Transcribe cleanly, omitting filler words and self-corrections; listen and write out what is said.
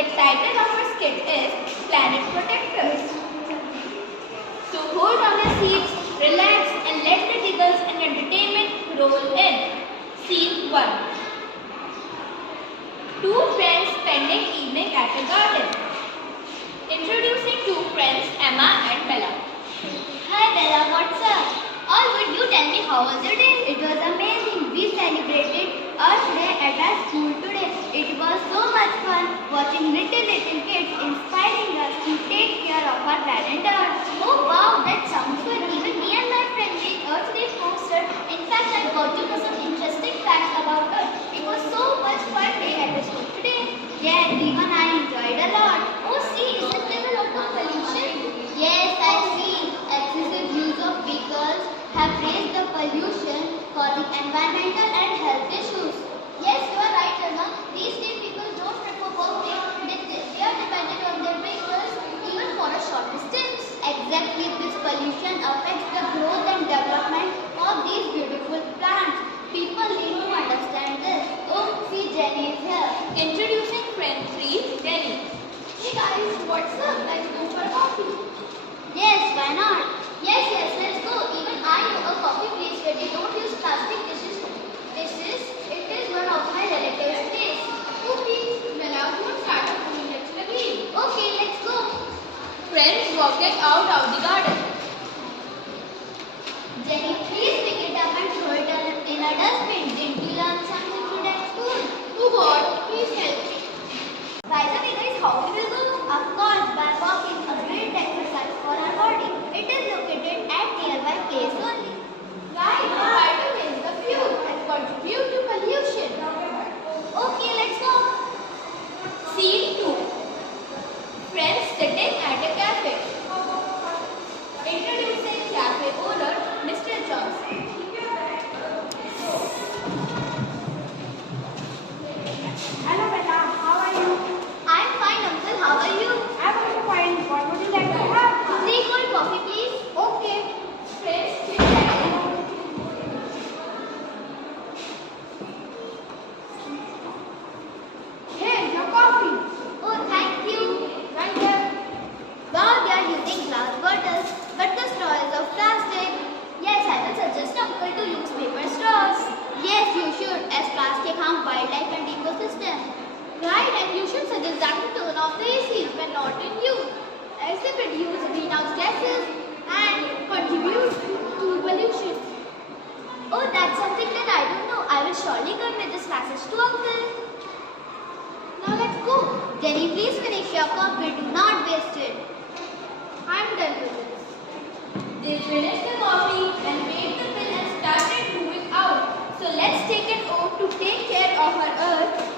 The title of our skit is Planet Protectors. So hold on your seats, relax and let the giggles and entertainment roll in. Scene 1. Two friends spending evening at a garden. Introducing two friends, Emma and Bella. Hi Bella, what's up? All good, you tell me how was your day? It was amazing. We celebrated Earth Day at our school today. It was so much fun watching little kids inspiring us to take care of our planet Earth. Oh wow, that sounds good. Even me and my friend made Earth Day poster. In fact, I got to know some interesting facts about Earth. It was so much fun day at the school today. Yes, even I enjoyed a lot. Oh see, isn't there a lot of pollution? Yes, I see. Excessive use of vehicles have raised the pollution, causing environmental and health issues. Yes, you are right, Anna. These days people don't prefer walking. They are dependent on their vehicles even for a short distance. Exactly, this pollution affects the growth and development of these beautiful plants. People need to understand this. Oh, see, Jenny is here. Introducing friend 3, Jenny. Hey guys, what's up? Let's go for a coffee. Yes, why not? Yes, let's go. Even I know a coffee place where they don't use plastic dishes. It is one of my relatives' place. Okay, Bella, who will start up doing next again? Okay, let's go. Friends walking out of the garden. Jenny, please pick it up and throw it in a dustbin. Didn't you learn something today at school? Oh God, please help me. By the way, guys, how we will go? Of course, by walking, a great exercise for our body. It is located at nearby place only. Right, vitamin, the fuel, and contribute to pollution. Okay, let's go. Scene 2. Friends sitting at a cafe. Introducing cafe owner, Mr. Johnson. Hello Bella, how are you? I'm fine, uncle. How are you? I'm also fine. What would you like to have? 3 cold coffee, please. Okay. Friends chit-chatting. Here's your coffee. Oh, thank you. Right here. Wow, they are using glass bottles, but the straw is of plastic. Yes, I will suggest uncle to use paper straws. Yes, you should, as plastic harms wildlife and ecosystem. Right, and you should suggest that to turn off the ACs when not in use, as they produce greenhouse gases and contribute to pollution. Oh, that's something that I don't know. I will surely convey this message to uncle. Now let's go. Jenny, please finish your coffee. Do not waste it. I'm done with this. They finished the coffee and paid the bill and started moving out. So let's take an oath to take care of our earth